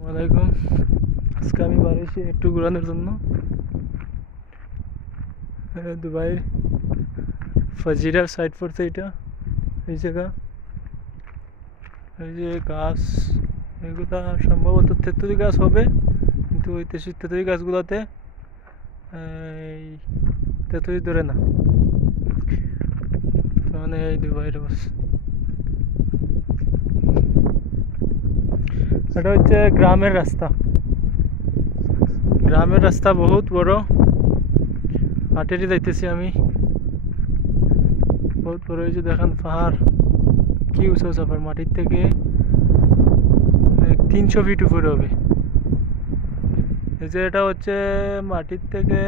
আসসালামাইকুম। আজকে আমি বাড়িছি একটু ঘোরানোর জন্য। দুবাইয়ের ফাজিরার সাইড পড়ছে এটা, এই জায়গা। এই যে গাছ, এগুলা সম্ভবত তেঁতুলি গাছ হবে, কিন্তু ওই তেঁতুলি গাছগুলোতে এই তেঁতুলি ধরে না। মানে এই দুবাইয়ের অবস্থা। এটা হচ্ছে গ্রামের রাস্তা। গ্রামের রাস্তা বহুত বড়, হাঁটেরই যাইতেছি আমি। বহুত বড়। এই যে দেখেন পাহাড়, কি উঁচু পাহাড়, মাটির থেকে 300 ফিট উপরে হবে। এই যে এটা হচ্ছে মাটির থেকে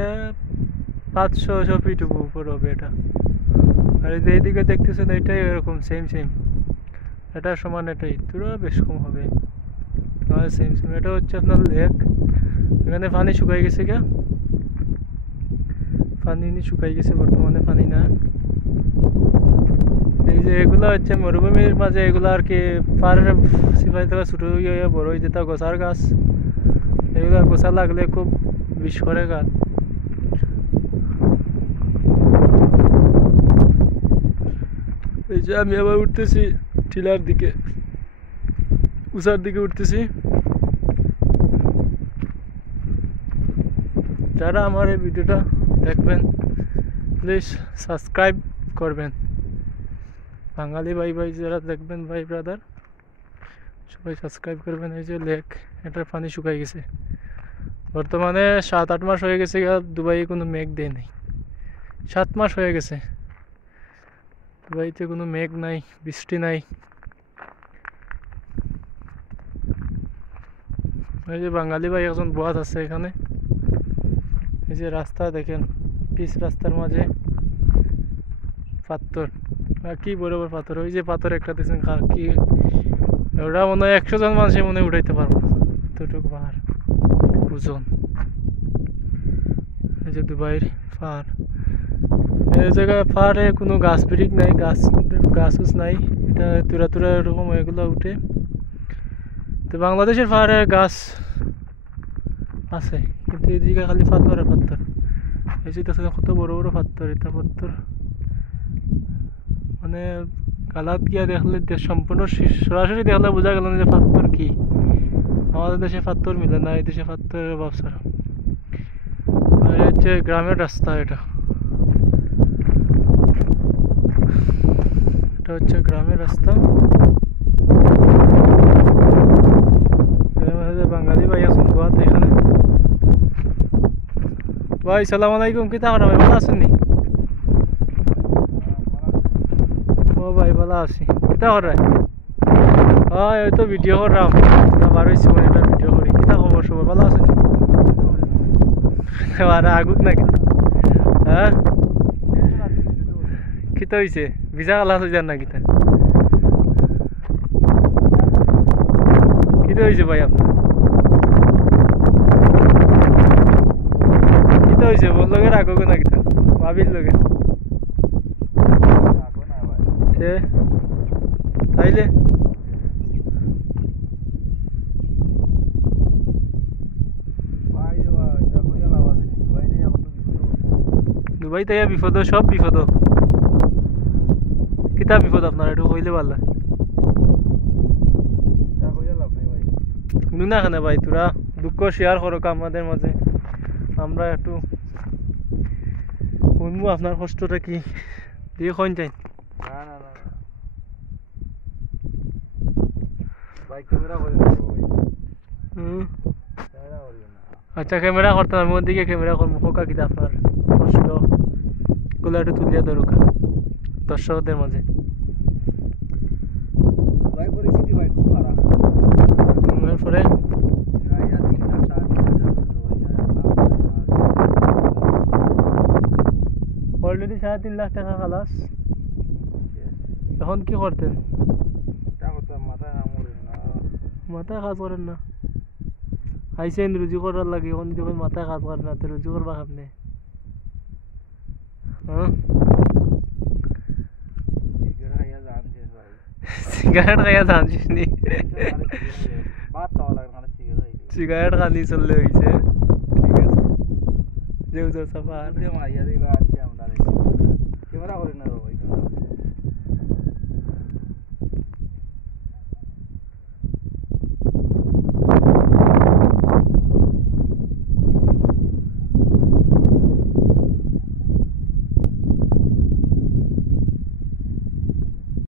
500-600 ফিট উপরে হবে এটা। আর এই যে এইদিকে দেখতেছেন, এটাই এরকম সেম। এটা সমান, এটাই তোরা বেশ কম হবে, সেম। এটা হচ্ছে আপনার লেক। এখানে পানি শুকাই গেছে, পানি শুকাই গেছে, বর্তমানে পানি না। এই যে এগুলা হচ্ছে মরুভূমির মাঝে, এগুলা আর কি পাহাড়ের সিপাহি থেকে ছোটো হয়ে বড় হয়ে যেটা গোছার গাছ। এগুলা গোছা লাগলে খুব বিষ করে গাছ। এই যে আমি আবার উঠতেছি টিলার দিকে, উঁচার দিকে উঠতেছি। যারা আমার এই ভিডিওটা দেখবেন, প্লিজ সাবস্ক্রাইব করবেন। বাঙালি ভাই যারা দেখবেন, ভাই ব্রাদার, সবাই সাবস্ক্রাইব করবেন। এই যে লেক, এটার পানি শুকাই গেছে। বর্তমানে 7-8 মাস হয়ে গেছে দুবাইয়ে কোনো মেঘ দেয় নাই। 7 মাস হয়ে গেছে দুবাইতে কোনো মেঘ নাই, বৃষ্টি নাই। এই যে বাঙালি ভাই একজন বস আছে এখানে। এই যে রাস্তা দেখেন, পিচ রাস্তার মাঝে পাথর, কি বরাবর পাথর। ওই যে পাথর একটা দেখছেন, কি ওটা মনে হয় 100 জন মানুষের মনে উঠাইতে পারবো না, এতটুকু পাহাড় ওজন। এই যে দুবাইয়ের পাহাড়। এই জায়গায় পাহাড়ে কোনো গাছ ব্রিক নাই, গাছ নাই। এটা তুরা এরকম এগুলো উঠে। তো বাংলাদেশের পাহাড়ে গাছ আছে, কিন্তু এদিকে খালি পাথর। এই যে কত বড় বড় পাথর, এটা পাথর মানে গালাত গিয়া দেখলে সম্পূর্ণ সরাসরি দেখলে বোঝা গেল না যে পাথর কি। আমাদের দেশে পাথর মিলে না, এই দেশে পাথরের অভাব ছাড়া। আর হচ্ছে গ্রামের রাস্তা। এটা হচ্ছে গ্রামের রাস্তা। বাঙালি ভাই আছেন গোয়াতে এখানে। ভাই সালাম আলাইকুম, কি তাহলে ভাই ভালো আছেন নি? ও ভাই ভালো আছি। কিতা করে? হয় ওই তো ভিডিও করলাম, বার হয়েছি মানে একটা ভিডিও করি। কিতা খবর, সবাই ভালো আছেন? আর আগুক না কিতা? হ্যাঁ, কিতা হয়েছে? ভিসা খালাস হয়ে যান না কিতা? কিতা হয়েছে ভাই আপনার? কিতা হয়েছে? বল লগে আগুক না কিতা? ভাবির লগে তাইলে দুবাই তাই বিপদ, সব বিপদ। কিতা বিপদ আপনার একটু কইলে ভালো। শুনু না কেন ভাই, তোরা দুঃখ শেয়ার করো আমাদের মাঝে, আমরা একটু শুনবো আপনার কষ্টটা কি। দিয়ে কইন চাই। আচ্ছা, ক্যামেরা করতাম আমি, ওদিকে ক্যামেরা করবো। হোকা কিতা আপনার কষ্ট গুলো একটু তুলিয়া দরকার দর্শকদের মাঝে। পরে অলরেডি 3.5 লাখ টাকা খালাস। এখন কি করতেন? মাথায় কাজ করেন না? আইসেন রুজি করার লাগে, এখন যখন মাথায় কাজ করে না তো রুজি করবা কেমনে? সিগারেট খাইয়া জানছিস নি? সিগারেট খালি চললে হয়েছে ঠিক আছে যেউ যাও সাফা আর মারিয়া দিবা আমরা ক্যামেরা করে না ভাই